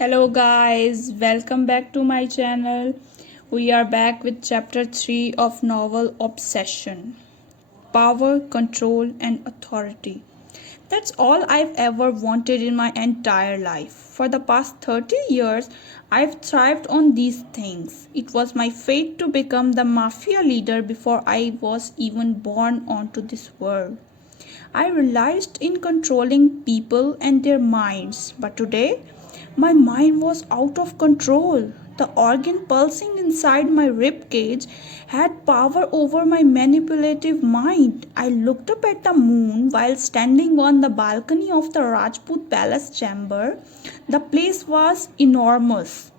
Hello guys, welcome back to my channel. We are back with chapter 3 of novel Obsession. Power, control and authority. That's all I've ever wanted in my entire life. For the past 30 years, I've thrived on these things. It was my fate to become the Mafia leader before I was even born onto this world. I realized in controlling people and their minds, but today my mind was out of control. The organ pulsing inside my rib cage had power over my manipulative mind. I looked up at the moon while standing on the balcony of the Rajput palace chamber. The place was enormous,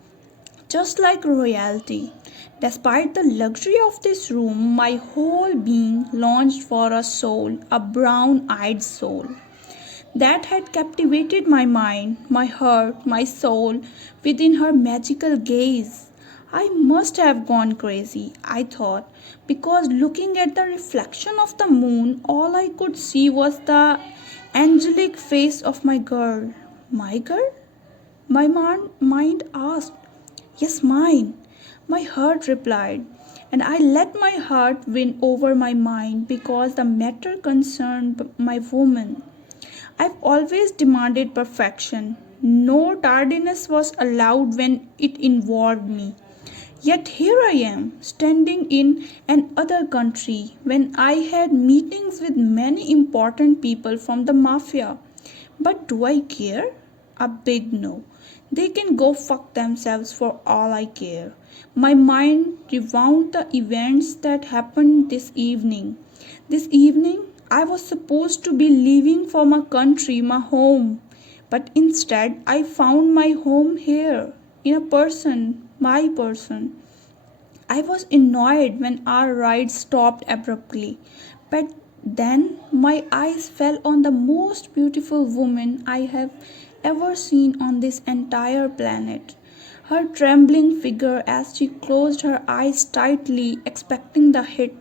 just like royalty. Despite the luxury of this room, my whole being longed for a soul, a brown eyed soul that had captivated my mind, my heart, my soul within her magical gaze. I must have gone crazy, I thought, because looking at the reflection of the moon, all I could see was the angelic face of my girl. My girl? My mind asked. Yes, mine. My heart replied, and I let my heart win over my mind because the matter concerned my woman. I've always demanded perfection. No tardiness was allowed when it involved me. Yet here I am, standing in another country when I had meetings with many important people from the mafia. But do I care? A big no. They can go fuck themselves for all I care. My mind rewound the events that happened this evening. This evening, I was supposed to be leaving for my country, my home. But instead, I found my home here, in a person, my person. I was annoyed when our ride stopped abruptly, but then my eyes fell on the most beautiful woman I have ever seen on this entire planet. Her trembling figure as she closed her eyes tightly, expecting the hit.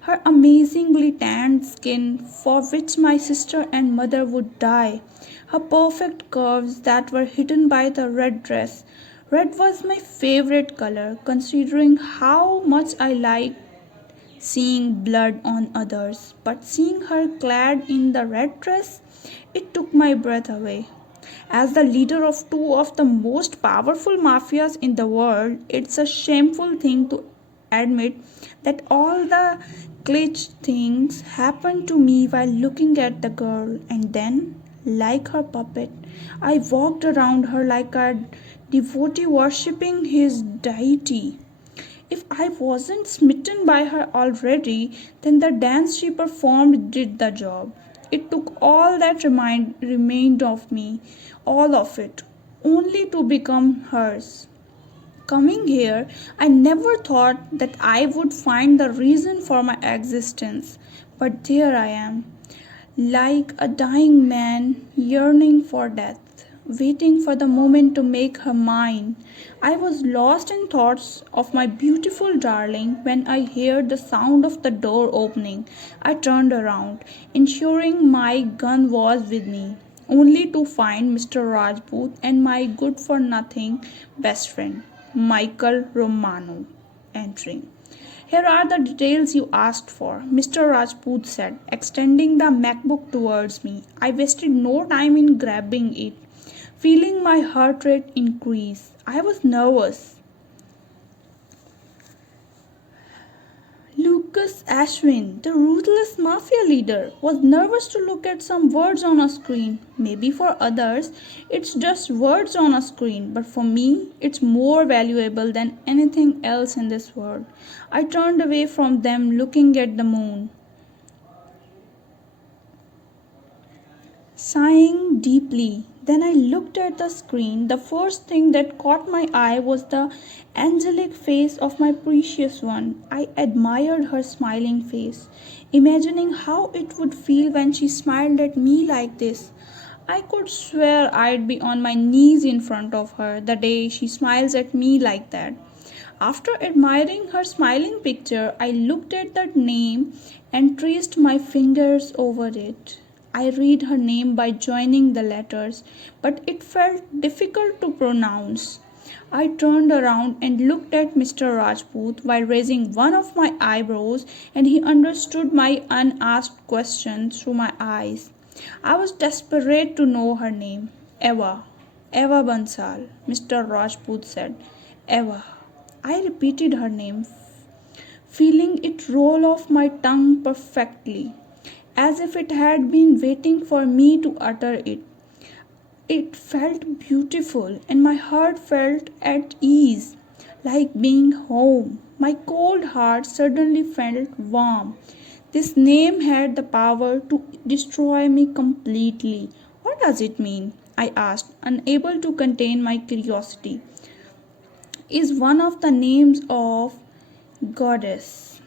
Her amazingly tanned skin, for which my sister and mother would die. Her perfect curves that were hidden by the red dress. Red was my favorite color, considering how much I liked seeing blood on others. But seeing her clad in the red dress, it took my breath away. As the leader of two of the most powerful mafias in the world, it's a shameful thing to admit that all the glitch things happened to me while looking at the girl, and then, like her puppet, I walked around her like a devotee worshipping his deity. If I wasn't smitten by her already, then the dance she performed did the job. It took all that remained of me, all of it, only to become hers. Coming here, I never thought that I would find the reason for my existence, but there I am, like a dying man yearning for death, waiting for the moment to make her mine. I was lost in thoughts of my beautiful darling when I heard the sound of the door opening. I turned around, ensuring my gun was with me, only to find Mr. Rajput and my good for nothing best friend, Michael Romano, entering. Here are the details you asked for, Mr. Rajput said, extending the MacBook towards me. I wasted no time in grabbing it, feeling my heart rate increase. I was nervous. Lucas Ashwin, the ruthless mafia leader, was nervous to look at some words on a screen. Maybe for others, it's just words on a screen, but for me, it's more valuable than anything else in this world. I turned away from them, looking at the moon, sighing deeply. Then I looked at the screen. The first thing that caught my eye was the angelic face of my precious one. I admired her smiling face, imagining how it would feel when she smiled at me like this. I could swear I'd be on my knees in front of her the day she smiles at me like that. After admiring her smiling picture, I looked at that name and traced my fingers over it. I read her name by joining the letters, but it felt difficult to pronounce. I turned around and looked at Mr. Rajput while raising one of my eyebrows, and he understood my unasked question through my eyes. I was desperate to know her name. Eva. Eva Bansal, Mr. Rajput said. Eva. I repeated her name, feeling it roll off my tongue perfectly, as if it had been waiting for me to utter it. It felt beautiful, and my heart felt at ease, like being home. My cold heart suddenly felt warm. This name had the power to destroy me completely. What does it mean? I asked, unable to contain my curiosity. Is one of the names of goddess,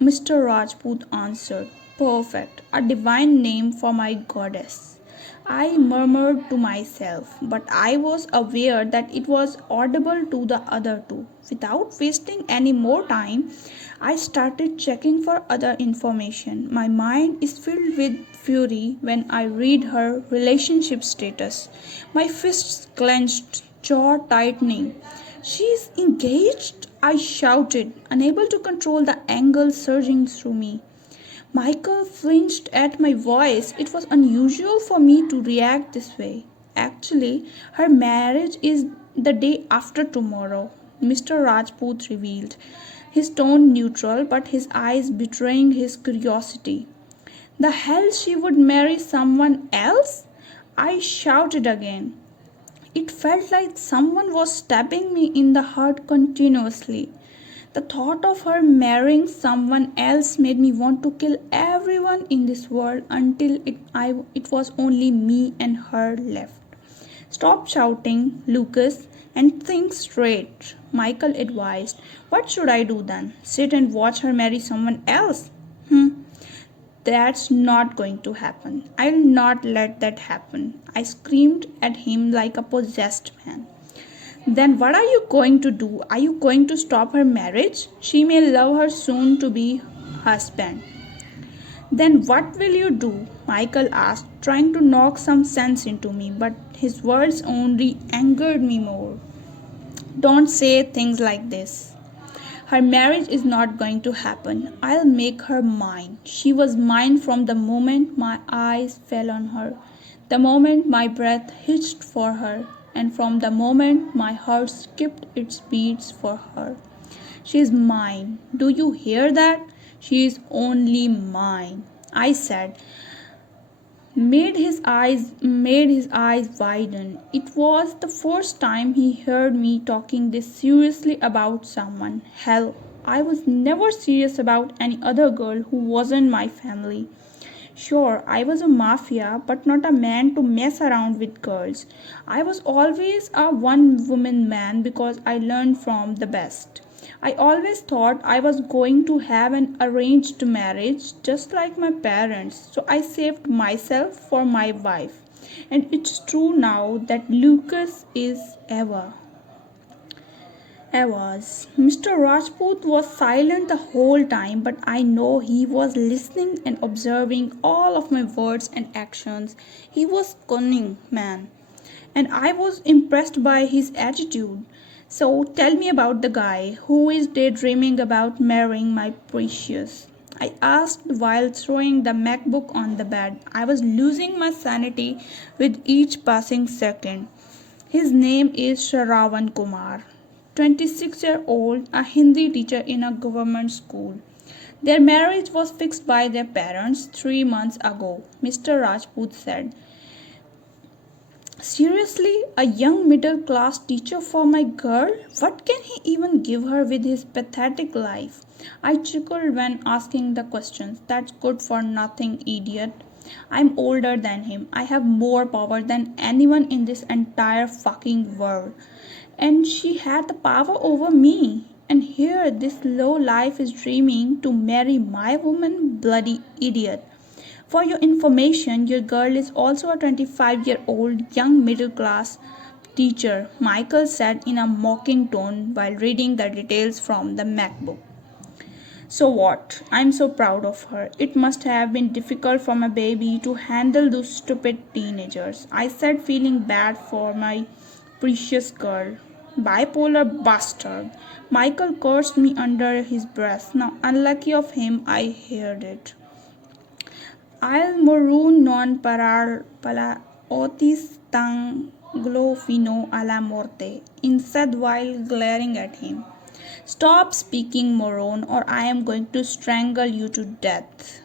Mr. Rajput answered. Perfect, a divine name for my goddess. I murmured to myself, but I was aware that it was audible to the other two. Without wasting any more time, I started checking for other information. My mind is filled with fury when I read her relationship status. My fists clenched, jaw tightening. She's engaged? I shouted, unable to control the anger surging through me. Michael flinched at my voice. It was unusual for me to react this way. Actually, her marriage is the day after tomorrow, Mr. Rajput revealed, his tone neutral but his eyes betraying his curiosity. The hell she would marry someone else? I shouted again. It felt like someone was stabbing me in the heart continuously. The thought of her marrying someone else made me want to kill everyone in this world until it was only me and her left. Stop shouting, Lucas, and think straight, Michael advised. What should I do then? Sit and watch her marry someone else? That's not going to happen. I'll not let that happen. I screamed at him like a possessed man. Then what are you going to do? Are you going to stop her marriage? She may love her soon to be husband. Then what will you do? Michael asked, trying to knock some sense into me, but his words only angered me more. Don't say things like this. Her marriage is not going to happen. I'll make her mine. She was mine from the moment my eyes fell on her, the moment my breath hitched for her, and from the moment my heart skipped its beats for her. She is mine. Do you hear that? She is only mine, I said, made his eyes widen. It was the first time he heard me talking this seriously about someone. Hell, I was never serious about any other girl who wasn't my family. Sure, I was a mafia, but not a man to mess around with girls. I was always a one woman man because I learned from the best. I always thought I was going to have an arranged marriage just like my parents, so I saved myself for my wife. And it's true now that Lucas is Eva. Eva's. Mr. Rajput was silent the whole time, but I know he was listening and observing all of my words and actions. He was cunning man, and I was impressed by his attitude. So tell me about the guy who is daydreaming about marrying my precious. I asked while throwing the MacBook on the bed. I was losing my sanity with each passing second. His name is Shravan Kumar, 26-year-old, a Hindi teacher in a government school. Their marriage was fixed by their parents 3 months ago, Mr. Rajput said. Seriously, a young middle class teacher for my girl? What can he even give her with his pathetic life? I chuckled when asking the questions. That's good for nothing, idiot. I'm older than him. I have more power than anyone in this entire fucking world. And she had the power over me. And here this low life is dreaming to marry my woman, bloody idiot. For your information, your girl is also a 25-year-old young middle class teacher, Michael said in a mocking tone while reading the details from the MacBook. So what? I'm so proud of her. It must have been difficult for my baby to handle those stupid teenagers. I said, feeling bad for my precious girl. Bipolar bastard. Michael cursed me under his breath. Now, unlucky of him, I heard it. I'll moru non parar pala otis tanglo fino a la morte, he said while glaring at him. Stop speaking, moron, or I am going to strangle you to death.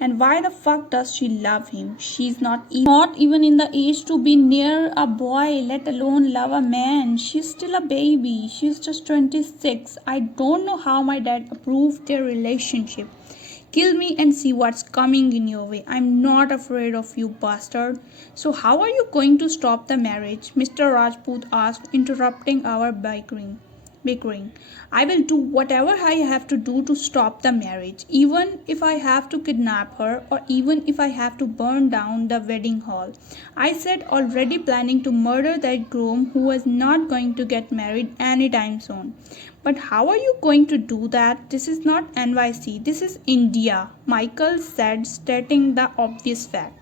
And why the fuck does she love him? She's not even in the age to be near a boy, let alone love a man. She's still a baby. She's just 26. I don't know how my dad approved their relationship. Kill me and see what's coming in your way. I'm not afraid of you, bastard. So, how are you going to stop the marriage? Mr. Rajput asked, interrupting our bickering. I will do whatever I have to do to stop the marriage, even if I have to kidnap her or even if I have to burn down the wedding hall. I said, already planning to murder that groom who was not going to get married anytime soon. But how are you going to do that? This is not NYC, this is India, Michael said, stating the obvious fact.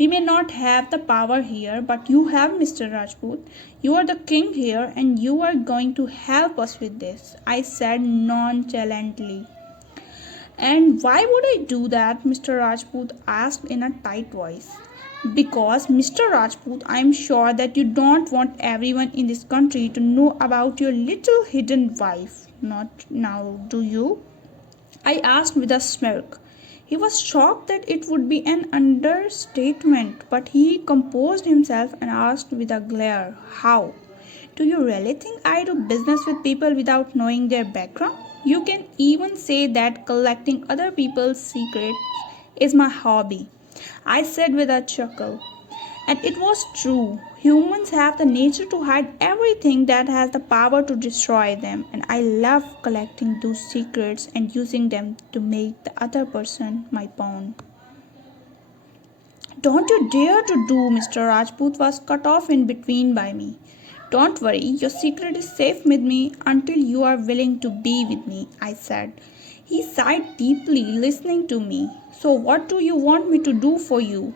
We may not have the power here, but you have, Mr. Rajput. You are the king here and you are going to help us with this, I said nonchalantly. And why would I do that? Mr. Rajput asked in a tight voice. Because, Mr. Rajput, I am sure that you don't want everyone in this country to know about your little hidden wife. Not now, do you? I asked with a smirk. He was shocked that it would be an understatement, but he composed himself and asked with a glare, how? Do you really think I do business with people without knowing their background? You can even say that collecting other people's secrets is my hobby, I said with a chuckle. And it was true. Humans have the nature to hide everything that has the power to destroy them, and I love collecting those secrets and using them to make the other person my pawn. Don't you dare to do, Mr. Rajput was cut off in between by me. Don't worry, your secret is safe with me until you are willing to be with me, I said. He sighed deeply, listening to me. So, what do you want me to do for you?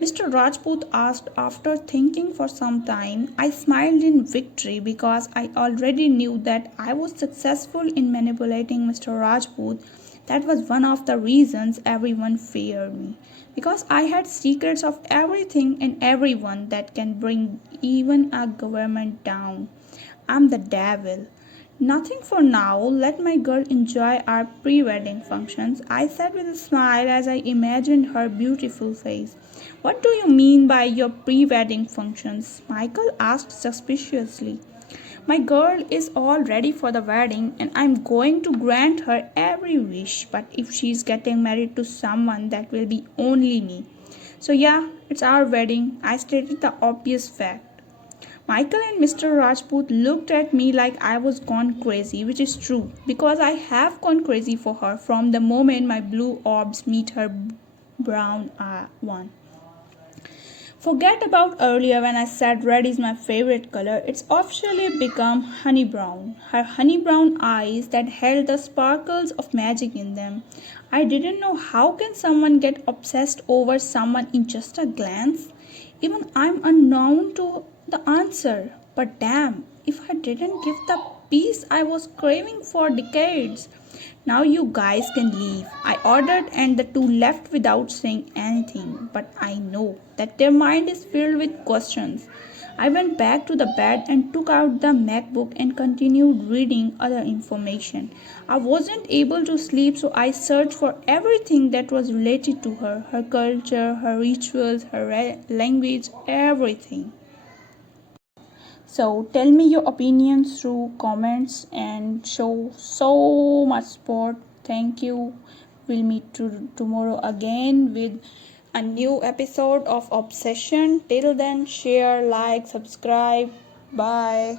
Mr. Rajput asked after thinking for some time. I smiled in victory because I already knew that I was successful in manipulating Mr. Rajput. That was one of the reasons everyone feared me. Because I had secrets of everything and everyone that can bring even a government down. I'm the devil. Nothing for now. Let my girl enjoy our pre wedding functions, I said with a smile as I imagined her beautiful face. What do you mean by your pre wedding functions? Michael asked suspiciously. My girl is all ready for the wedding and I'm going to grant her every wish. But if she's getting married to someone, that will be only me. So, yeah, it's our wedding. I stated the obvious fact. Michael and Mr. Rajput looked at me like I was gone crazy, which is true because I have gone crazy for her from the moment my blue orbs meet her brown one. Forget about earlier when I said red is my favorite color. It's officially become honey brown. Her honey brown eyes that held the sparkles of magic in them. I didn't know how can someone get obsessed over someone in just a glance. Even I'm unknown to the answer. But damn, if I didn't give the peace I was craving for decades. Now you guys can leave, I ordered, and the two left without saying anything. But I know that their mind is filled with questions. I went back to the bed and took out the MacBook and continued reading other information. I wasn't able to sleep, so I searched for everything that was related to her culture, her rituals, her language, everything. So tell me your opinions through comments and show so much support. Thank you. We'll meet tomorrow again with a new episode of Obsession. Till then, share, like, subscribe. Bye.